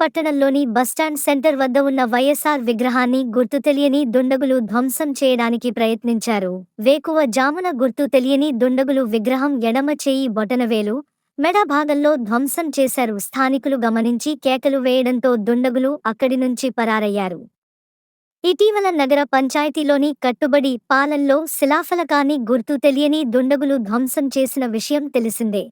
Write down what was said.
పట్టణంలోని bus stand centre వద్ద ఉన్న వైఎస్ఆర్ విగ్రహాన్ని గుర్తు తెలియని దుండగులు ధ్వంసం చేయడానికి ప్రయత్నించారు. వేకువ జామున గుర్తు తెలియని దుండగులు విగ్రహం ఎడమ చేయి బొటనవేలు మెడ భాగంలో ధ్వంసం చేశారు. స్థానికులు గమనించి కేకలు వేయడంతో దుండగులు అక్కడి నుంచి పరారయ్యారు. ఇటీవల నగర పంచాయతీలోని కట్టుబడి పాలల్లో శిలాఫలకాన్ని గుర్తు తెలియని దుండగులు ధ్వంసం చేసిన విషయం తెలిసిందే.